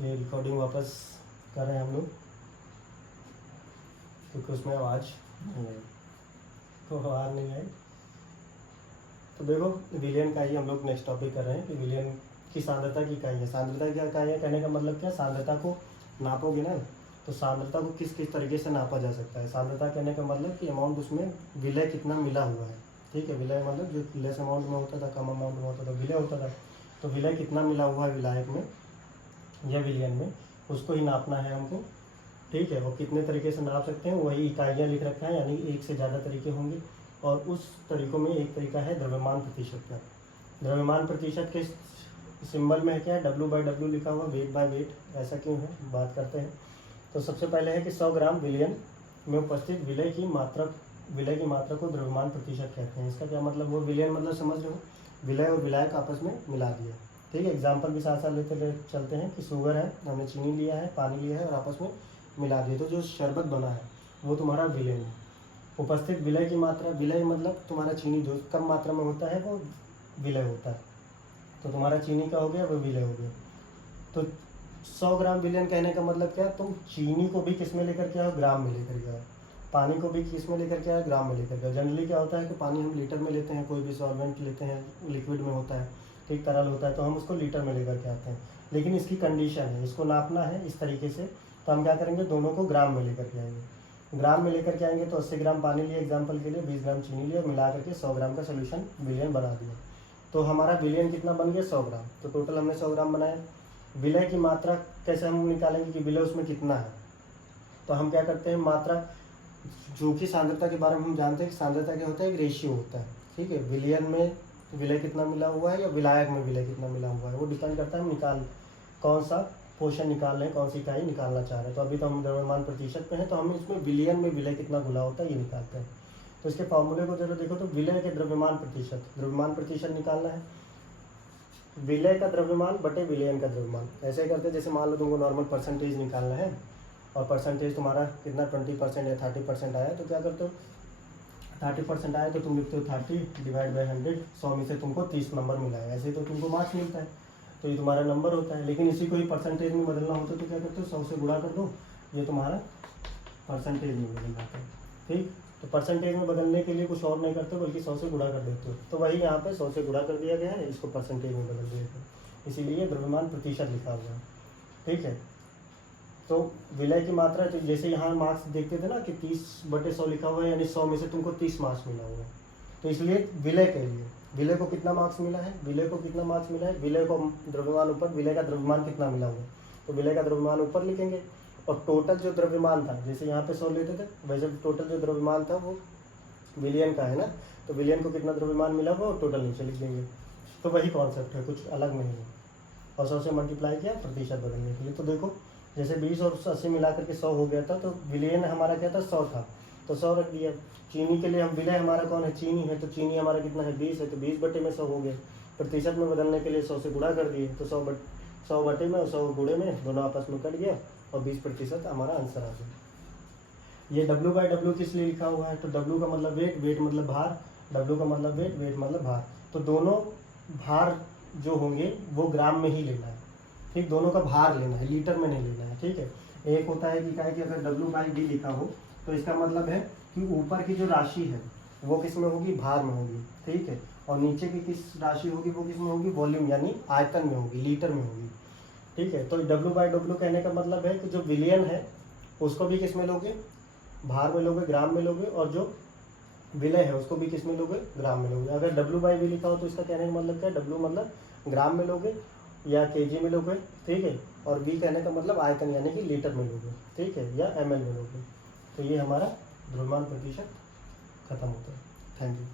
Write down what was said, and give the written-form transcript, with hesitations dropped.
ये रिकॉर्डिंग वापस कर रहे हैं हम लोग, क्योंकि उसमें आवाज़ नहीं आई, तो आवाज़ नहीं आई। तो देखो विलियन का ही हम लोग नेक्स्ट टॉपिक कर रहे हैं कि विलियन की सांद्रता की इकाई है। सांद्रता की इकाई है कहने का मतलब क्या, सांद्रता को नापोगे ना तो सांद्रता को किस किस तरीके से नापा जा सकता है। सांद्रता कहने का मतलब कि अमाउंट उसमें विलय कितना मिला हुआ है, ठीक है। विलय मतलब जो लेस अमाउंट में होता था, कम अमाउंट में होता था, विलय होता था, तो विलय कितना मिला हुआ है विलायक में या विलियन में, उसको ही नापना है हमको, ठीक है। और कितने तरीके से नाप सकते हैं वही इकाइयाँ लिख रखा है, यानी एक से ज़्यादा तरीके होंगे। और उस तरीकों में एक तरीका है द्रव्यमान प्रतिशत का। द्रव्यमान प्रतिशत के सिंबल में है क्या है, W/W लिखा हुआ, वेट बाय वेट। ऐसा क्यों है, बात करते हैं। तो सबसे पहले है कि 100 ग्राम विलियन में उपस्थित विलय की मात्रा को द्रव्यमान प्रतिशत कहते हैं। इसका क्या मतलब, वो विलियन मतलब समझ रहे हो, विलय और विलायक आपस में मिला दिया, ठीक है। एग्जाम्पल भी साथ साथ लेते चलते हैं कि शुगर है, हमने चीनी लिया है, पानी लिया है और आपस में मिला दिया, तो जो शरबत बना है वो तुम्हारा विलय है। उपस्थित विलय की मात्रा, विलय मतलब तुम्हारा चीनी जो कम मात्रा में होता है वो विलय होता है, तो तुम्हारा चीनी का हो गया वो विलय हो गया। तो 100 ग्राम विलियन कहने का मतलब क्या, तुम चीनी को भी किस में लेकर के आओ, ग्राम में लेकर के आओ, पानी को भी किस में लेकर के आओ, ग्राम में लेकर के आओ। जनरली क्या होता है कि पानी हम लीटर में लेते हैं, कोई भी सॉल्वेंट लेते हैं लिक्विड में होता है, ठीक, तरल होता है, तो हम उसको लीटर में लेकर के आते हैं। लेकिन इसकी कंडीशन है, इसको नापना है इस तरीके से, तो हम क्या करेंगे, दोनों को ग्राम में लेकर के आएंगे। ग्राम में लेकर के आएंगे तो 80 ग्राम पानी लिए एग्जाम्पल के लिए, 20 ग्राम चीनी लिए और मिला करके 100 ग्राम का सोल्यूशन विलियन बना दिया। तो हमारा विलियन कितना बन गया, 100 ग्राम। तो टोटल हमने 100 ग्राम बनाया। विलय की मात्रा कैसे हम निकालेंगे कि विलय उसमें कितना है, तो हम क्या करते हैं, मात्रा जो कि सांद्रता के बारे में हम जानते हैं कि सांद्रता क्या होता है, एक रेशियो होता है, ठीक है। विलियन में विलय कितना मिला हुआ है या विलायक में विलय कितना मिला हुआ है, वो डिपेंड करता है हम कौन सा पोर्शन निकाल रहे हैं, कौन सी इकाई निकालना चाह रहे हैं। तो अभी तो हम द्रव्यमान प्रतिशत पे हैं, तो हम इसमें विलियन में विलय कितना घुला होता है ये निकालते हैं। तो इसके फॉर्मूले को जरा देखो, तो विलय के द्रव्यमान प्रतिशत निकालना है, विलय का द्रव्यमान बटे विलयन का द्रव्यमान। ऐसे ही करते हैं, जैसे मान लो तुमको नॉर्मल परसेंटेज निकालना है और परसेंटेज तुम्हारा कितना 20% या 30% आया, तो क्या करते हो, 30% आया तो तुम लिखते हो 30 डिवाइड बाई 100, 100 में से तुमको 30 नंबर मिला है, ऐसे तो तुमको मार्क्स मिलता है, तो ये तुम्हारा नंबर होता है। लेकिन इसी को ही परसेंटेज में बदलना होता है तो क्या करते हो, 100 से गुणा कर दो, ये तुम्हारा परसेंटेज में बदल जाता है, ठीक। तो परसेंटेज में बदलने के लिए कुछ और नहीं करते बल्कि 100 से गुणा कर देते हो, तो वही यहाँ पे 100 से गुणा कर दिया गया है, इसको परसेंटेज में बदल दिया गया, इसीलिए द्रव्यमान प्रतिशत लिखा हुआ है, ठीक है। तो विलय की मात्रा, तो जैसे यहाँ मार्क्स देखते थे ना कि 30/100 लिखा हुआ है, यानी 100 में से तुमको 30 मार्क्स मिला हुआ है, तो इसलिए विलय के लिए विलय को कितना मार्क्स मिला है, विलय को कितना मार्क्स मिला है, विलय को द्रव्यमान ऊपर, विलय का द्रव्यमान कितना मिला हुआ है, तो विलय का द्रव्यमान ऊपर लिखेंगे। और टोटल जो द्रव्यमान था, जैसे यहाँ पे 100 लेते थे, वैसे टोटल जो द्रव्यमान था वो विलियन का है ना, तो विलियन को कितना द्रव्यमान मिला हुआ और टोटल नीचे लिख देंगे। तो वही कॉन्सेप्ट है, कुछ अलग नहीं है। और 100 से मल्टीप्लाई किया प्रतिशत बदलने के लिए। तो देखो जैसे 20 और 80 मिला करके 100 हो गया था, तो विलियन हमारा क्या था, 100 था, तो 100 रख दिया। चीनी के लिए हम, विलय हमारा कौन है, चीनी है, तो चीनी हमारा कितना है, 20 है, तो 20/100 हो गया। प्रतिशत में बदलने के लिए 100 से गुणा कर दिए, तो 100 बटे में और 100 गुणे में दोनों आपस में कट गया और 20% हमारा आंसर आ गया। ये W/W किस लिए लिखा हुआ है, तो W का मतलब वेट, वेट मतलब भार, W का मतलब वेट, वेट मतलब भार। तो दोनों भार जो होंगे वो ग्राम में ही लेना है, ठीक, दोनों का भार लेना है, लीटर में नहीं लेना है, ठीक है। एक होता है कि क्या है कि अगर W/D लिखा हो तो इसका मतलब है कि ऊपर की जो राशि है वो किस में होगी, भार में होगी, ठीक है। और नीचे की किस राशि होगी, वो किस में होगी, वॉल्यूम यानी आयतन में होगी, लीटर में होगी, ठीक है। तो W/W कहने का मतलब है कि जो विलियन है उसको भी किस में लोगे, भार में लोगे, ग्राम में लोगे, और जो विलय है उसको भी किस में लोगे, ग्राम में लोगे। अगर W/V लिखा हो तो इसका कहने का मतलब क्या है, W मतलब ग्राम में लोगे या kg में लोगे, ठीक है, और V कहने का मतलब आयतन यानी कि लीटर में लोगे, ठीक है, या ml में लोगे। तो ये हमारा द्रव्यमान प्रतिशत खत्म होता है। Thank you.